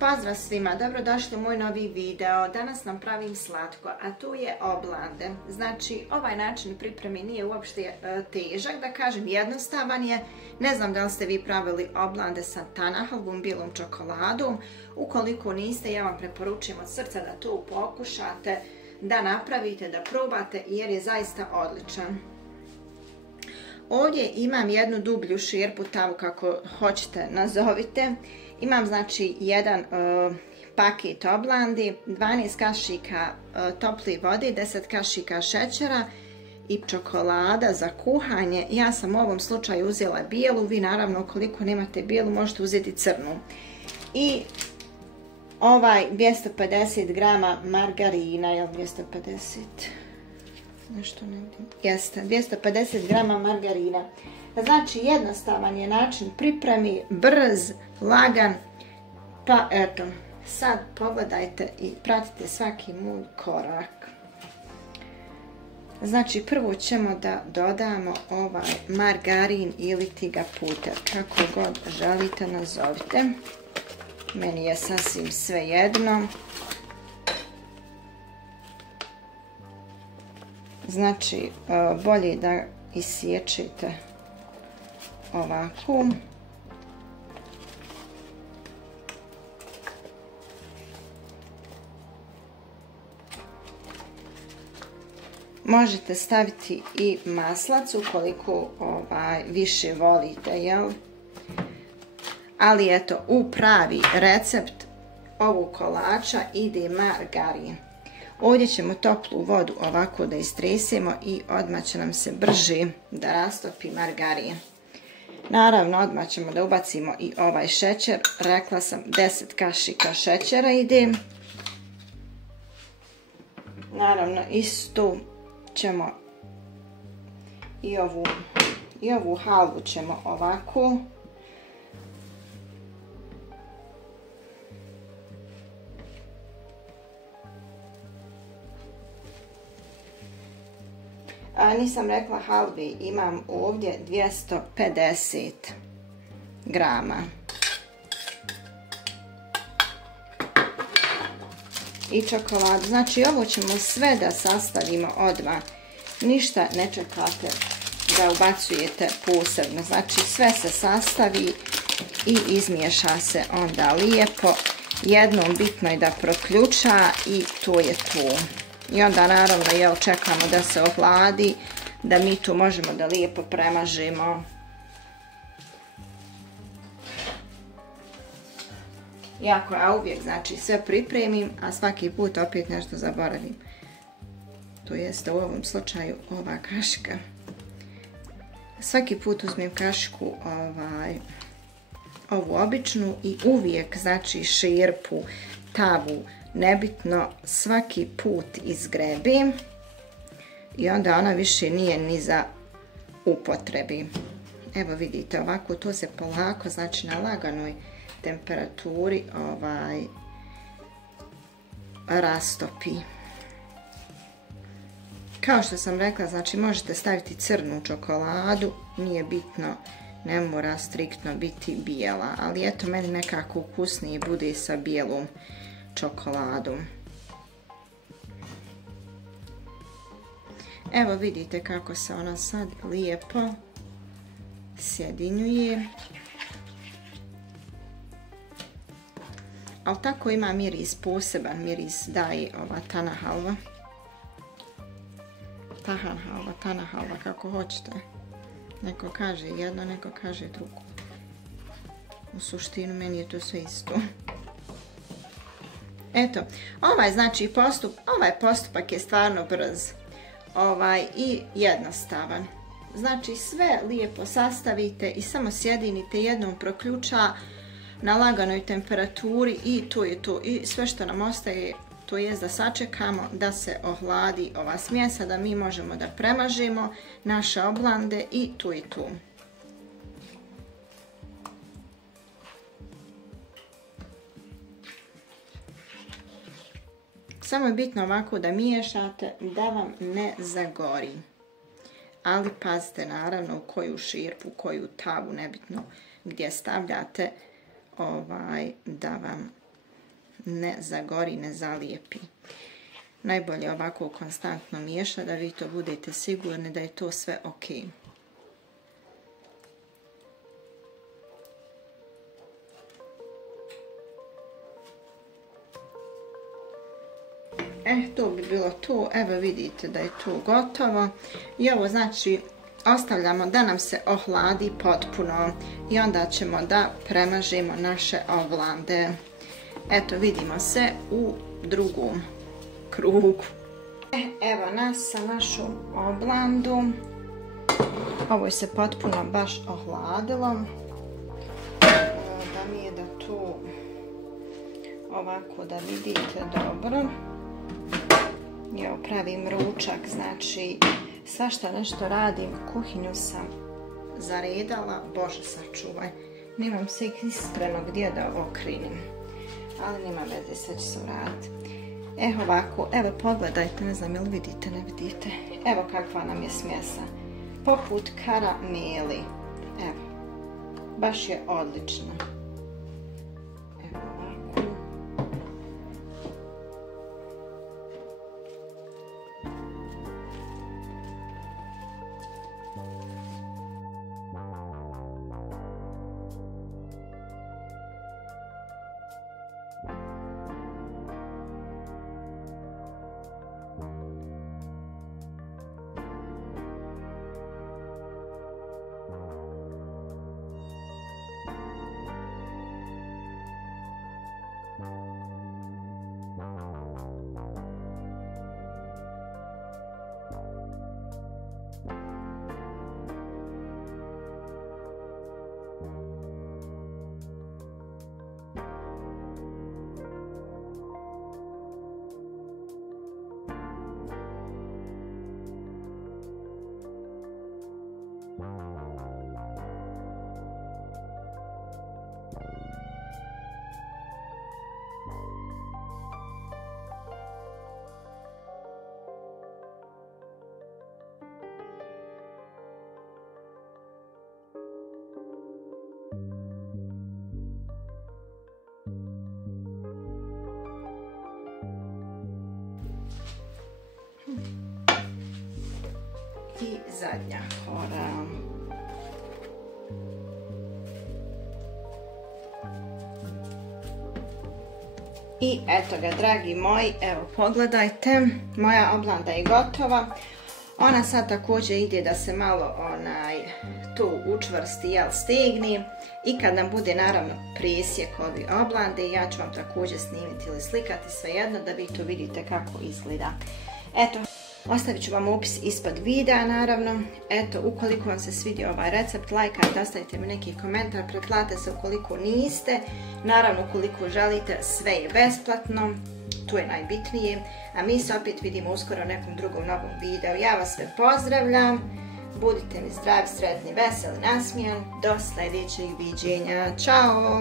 Pozdrav svima, dobrodošli u moj novi video. Danas nam pravim slatko, a to je oblande. Znači, ovaj način pripreme nije uopšte težak, da kažem, jednostavan je. Ne znam da li ste vi pravili oblande sa tanahalvom, bijelom čokoladom. Ukoliko niste, ja vam preporučujem od srca da to pokušate, da napravite, da probate, jer je zaista odličan. Ovdje imam jednu dublju šerpu, tavu kako hoćete nazovite. Imam znači jedan paket oblandi, 12 kašika tople vode, 10 kašika šećera i čokolada za kuhanje. Ja sam u ovom slučaju uzela bijelu, vi naravno ukoliko nemate bijelu možete uzeti crnu. I ovaj 250 grama margarina, jel 250? Nešto ne vidim. Jeste, 250 grama margarina. Znači jednostavan je način pripremi, brz, lagan, pa eto, sad pogledajte i pratite svaki moj korak. Znači prvo ćemo da dodamo ovaj margarin ili ti ga puter, kako god želite nazovite. Meni je sasvim svejedno. Znači bolje da isječete ovako. Možete staviti i maslac ukoliko više volite, jel? Ali eto, u pravi recept ovog kolača ide margarin. Ovdje ćemo toplu vodu ovako da istresemo i odmah će nam se brže da rastopi margarin. Naravno, odmah ćemo da ubacimo i ovaj šećer. Rekla sam 10 kašika šećera ide. Naravno, isto ćemo i ovu halvu ćemo ovako. Nisam rekla halvi, imam ovdje 250 grama. I čokoladu. Znači ovo ćemo sve da sastavimo odmah. Ništa ne čekate da ubacujete posebno. Znači sve se sastavi i izmiješa se onda lijepo. Jednom bitno je da proključa i to je to. I onda naravno čekamo da se ohladi, da mi tu možemo da lijepo premažemo. Iako ja uvijek znači sve pripremim, a svaki put opet nešto zaboravim. To jeste u ovom slučaju ova kašika. Svaki put uzmem kašiku ovu običnu i uvijek znači šerpu, tavu, nebitno, svaki put izgrebim i onda ona više nije ni za upotrebi. Evo vidite ovako, to se polako, znači na laganoj temperaturi rastopi. Kao što sam rekla, znači možete staviti crnu čokoladu, nije bitno, ne mora striktno biti bijela, ali eto meni nekako ukusnije bude sa bijelom čokoladom. Evo vidite kako se ona sad lijepo sjedinjuje. Ali tako ima miris, poseban miris daje ova tanahalva. Tanahalva, kako hoćete. Neko kaže jedno, neko kaže drugo. U suštini meni je to sve isto. Eto, ovaj postupak je stvarno brz i jednostavan. Znači sve lijepo sastavite i samo sjedinite, jednom proključa na laganoj temperaturi i to je to. I sve što nam ostaje, to je da sačekamo da se ohladi ova smjesa, da mi možemo da premažemo naše oblande i to je to. Samo je bitno ovako da miješate da vam ne zagori. Ali pazite naravno u koju šerpu, koju tavu, nebitno gdje stavljate, da vam ne zagori, ne zalijepi. Najbolje ovako konstantno miješati da vi to budete sigurni da je to sve ok. To bi bilo to. Evo vidite da je to gotovo. I ovo znači ostavljamo da nam se ohladi potpuno i onda ćemo da premažemo naše oblande. Eto, vidimo se u drugom krugu. Evo nas sa našom oblandom. Ovo se potpuno baš ohladilo. Da mi je da to ovako da vidite dobro. Ja pravim ručak, znači svašta nešto radim, kuhinju sam zaredala, Bože sačuvaj. Nemam se iskreno gdje da okrenim, ali nema veze, sve će se uraditi. Evo ovako, evo pogledajte, ne znam jel vidite, ne vidite. Evo kakva nam je smjesa, poput karameli. Evo, baš je odlično. Evo ovako. I zadnja kora. I eto ga, dragi moji, evo pogledajte, moja oblanda je gotova. Ona sad također ide da se malo tu učvrsti, jel, stegni. I kad nam bude naravno presjek ovi oblande, ja ću vam također snimiti ili slikati, svejedno, da vi to vidite kako izgleda. Eto, ostavit ću vam opis ispod videa, naravno. Eto, ukoliko vam se svidio ovaj recept, lajkajte, ostavite mi neki komentar, pretplate se ukoliko niste. Naravno, ukoliko želite, sve je besplatno, to je najbitnije. A mi se opet vidimo uskoro u nekom drugom novom videu. Ja vas sve pozdravljam, budite mi zdravi, sretni, veseli, nasmijani. Do sljedećeg viđenja. Ćao!